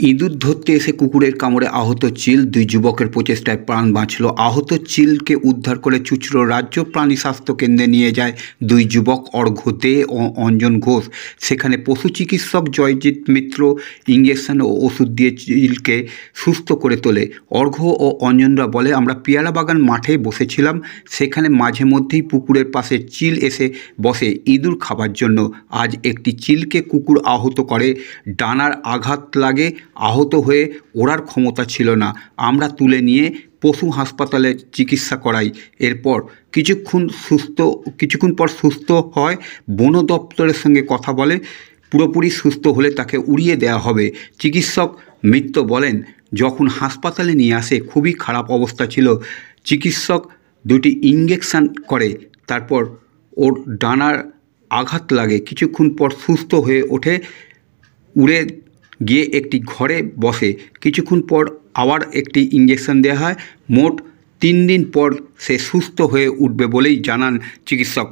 ইঁদুর ধরতে এসে কুকুরের কামড়ে আহত চিল, দুই যুবকের প্রচেষ্টায় প্রাণ বাঁচল। আহত চিলকে উদ্ধার করে চুঁচুড়া রাজ্য প্রাণী স্বাস্থ্য কেন্দ্রে নিয়ে যায় দুই যুবক, অর্ঘ্য দে ও অঞ্জন ঘোষ। সেখানে পশু চিকিৎসক জয়জিৎ মিত্র ইঞ্জেকশন ও ওষুধ দিয়ে চিলকে সুস্থ করে তোলে। অর্ঘ্য ও অঞ্জনরা বলে, আমরা পেয়ারা বাগান মাঠে বসেছিলাম, সেখানে মাঝে মধ্যেই পুকুরের পাশে চিল এসে বসে ইঁদুর খাবার জন্য। আজ একটি চিলকে কুকুর আহত করে, ডানার আঘাত লাগে, আহত হয়ে ওড়ার ক্ষমতা ছিল না। আমরা তুলে নিয়ে পশু হাসপাতালে চিকিৎসা করাই। এরপর কিছুক্ষণ পর সুস্থ হয়। বন দপ্তরের সঙ্গে কথা বলে, পুরোপুরি সুস্থ হলে তাকে উড়িয়ে দেওয়া হবে। চিকিৎসক মিত্র বলেন, যখন হাসপাতালে নিয়ে আসে খুবই খারাপ অবস্থা ছিল। চিকিৎসক দুটি ইঞ্জেকশন করে, তারপর ওর ডানার আঘাত লাগে, কিছুক্ষণ পর সুস্থ হয়ে ওঠে, উড়ে গিয়ে একটি ঘরে বসে। কিছুক্ষণ পর আবার একটি ইঞ্জেকশন দেওয়া হয়। মোট 3 দিন পর সে সুস্থ হয়ে উঠবে বলেই জানান চিকিৎসক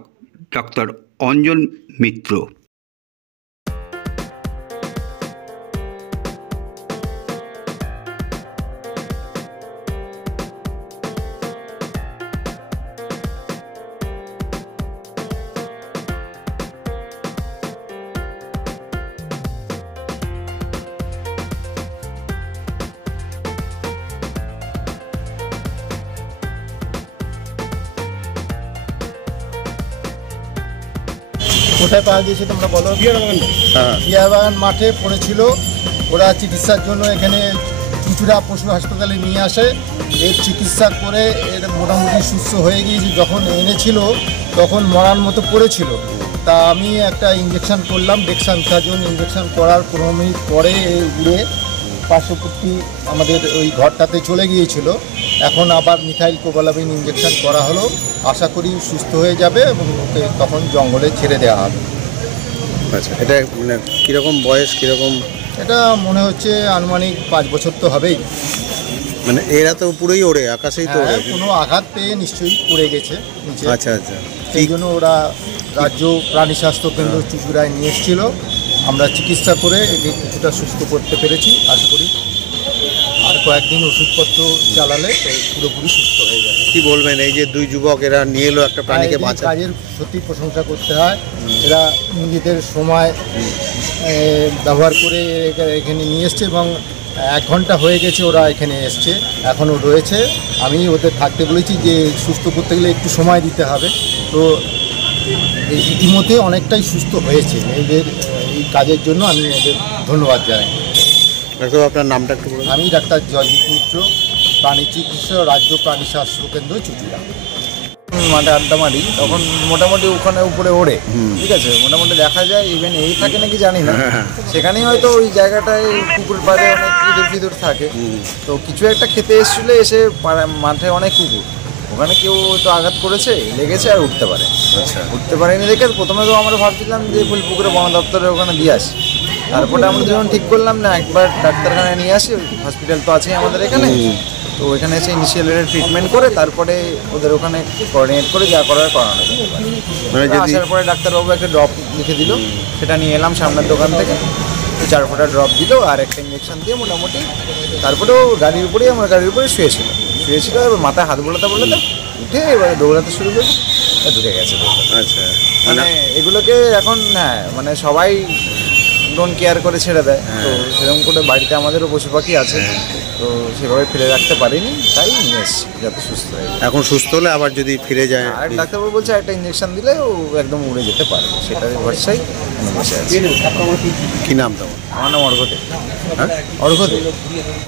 ডাক্তার অঞ্জন মিত্র। কোথায় পাওয়া গিয়েছে তোমরা বলো? পেয়ারা বাগান মাঠে পড়েছিল। ওরা চিকিৎসার জন্য এখানে চুঁচুড়া পশু হাসপাতালে নিয়ে আসে। এর চিকিৎসা করে এর মোটামুটি সুস্থ হয়ে গিয়েছে। যখন এনেছিল তখন মরার মতো পড়েছিল। তা আমি একটা ইঞ্জেকশন করলাম, ডেক্সামেথাসোন। ইঞ্জেকশন করার 15 মিনিট পরে উড়ে পার্শ্ববর্তী আমাদের ওই ঘরটাতে চলে গিয়েছিল। এখন আবার মিথাইল কোবালামিন ইঞ্জেকশন করা হলো। আশা করি সুস্থ হয়ে যাবে এবং ওকে তখন জঙ্গলে ছেড়ে দেওয়া হবে। আচ্ছা, এটা মানে কীরকম বয়স, কীরকম? এটা মনে হচ্ছে আনুমানিক 5 বছর তো হবেই। মানে এরা তো পুরোই ওড়ে, আকাশেই তো ওড়ে। কোনো আঘাত পেয়ে নিশ্চয়ই পড়ে গেছে নিচে। আচ্ছা আচ্ছা, সেই জন্য ওরা রাজ্য প্রাণী স্বাস্থ্য কেন্দ্র চুঁচুড়ায় নিয়ে এসেছিল। আমরা চিকিৎসা করে একে কিছুটা সুস্থ করতে পেরেছি। আশা করি আর কয়েকদিন ওষুধপত্র চালালে পুরোপুরি সুস্থ হয়ে যাবে। কি বলবেন, এই যে দুই যুবক এরা নিয়ে এলো একটা প্রাণীকে বাঁচাতে? কাজের সত্যি প্রশংসা করতে হয়। এরা নিজেদের সময় ব্যবহার করে এখানে নিয়ে এসছে এবং 1 ঘন্টা হয়ে গেছে ওরা এখানে এসছে, এখনও রয়েছে। আমি ওদের থাকতে বলেছি যে সুস্থ করতে গেলে একটু সময় দিতে হবে। তো ইতিমধ্যে অনেকটাই সুস্থ হয়েছে। এদের এই কাজের জন্য আমি ওদের ধন্যবাদ জানাই। ডাক্তার, আপনার নামটা একটু বলুন। আমি ডাক্তার জয়জিৎ মিত্র, প্রাণী চিকিৎসক, রাজ্য প্রাণী স্বাস্থ্য কেন্দ্র চুঁচুড়া। মাঠে আড্ডা মারি, তখন মোটামুটি ওখানে উপরে ওড়ে, ঠিক আছে, মোটামুটি দেখা যায়। ইভেন এই থাকে নাকি জানি না, সেখানেই হয়তো ওই জায়গাটায় পুকুর পাড়ে অনেক ইঁদুর থাকে। তো কিছু একটা খেতে এসেছিল, এসে মাঠে অনেক কুকুর, ওখানে কেউ তো আঘাত করেছে, লেগেছে আর উঠতে পারে। আচ্ছা, উঠতে পারেনি দেখে প্রথমে তো আমরা ভাবছিলাম যে ফুলপুকুরে বন দপ্তরে ওখানে দিয়ে আসি। তারপরে আমরা দুজন ঠিক করলাম না, একবার ডাক্তারখানায় নিয়ে আসি, হসপিটাল তো আছেই আমাদের এখানে। তো ওইখানে এসে ইনিশিয়াল ট্রিটমেন্ট করে তারপরে ওদের ওখানে কোঅর্ডিনেট করে যা করানো যেতে পারে। আসার পরে ডাক্তারবাবু একটা ড্রপ লিখে দিল, সেটা নিয়ে এলাম সামনের দোকান থেকে। 4 ফোঁটা ড্রপ দিল আর একটা ইঞ্জেকশন দিয়ে মোটামুটি। তারপরেও গাড়ির উপরে শুয়েছিল। এবার মাথায় হাত বোলাতে উঠে এবারে দৌড়াতে শুরু করে ঢুকে গেছে। আচ্ছা, মানে এগুলোকে এখন মানে সবাই ডোন্ট কেয়ার করে ছেড়ে দেয়। তো সেরকম করে বাড়িতে আমাদেরও পশু পাখি আছে, তো সেভাবে ফিরে রাখতে পারিনি, তাই নিয়ে এসেছি যাতে সুস্থ হয়ে যায়। এখন সুস্থ হলে আবার যদি ফিরে যায়, আর ডাক্তারবাবু বলছে একটা ইঞ্জেকশন দিলে ও একদম উড়ে যেতে পারে, সেটার ভরসাই বসে আছে। কি নাম তোমার? আমার নাম অর্ঘ্য দে। হ্যাঁ, অর্ঘ্য দে।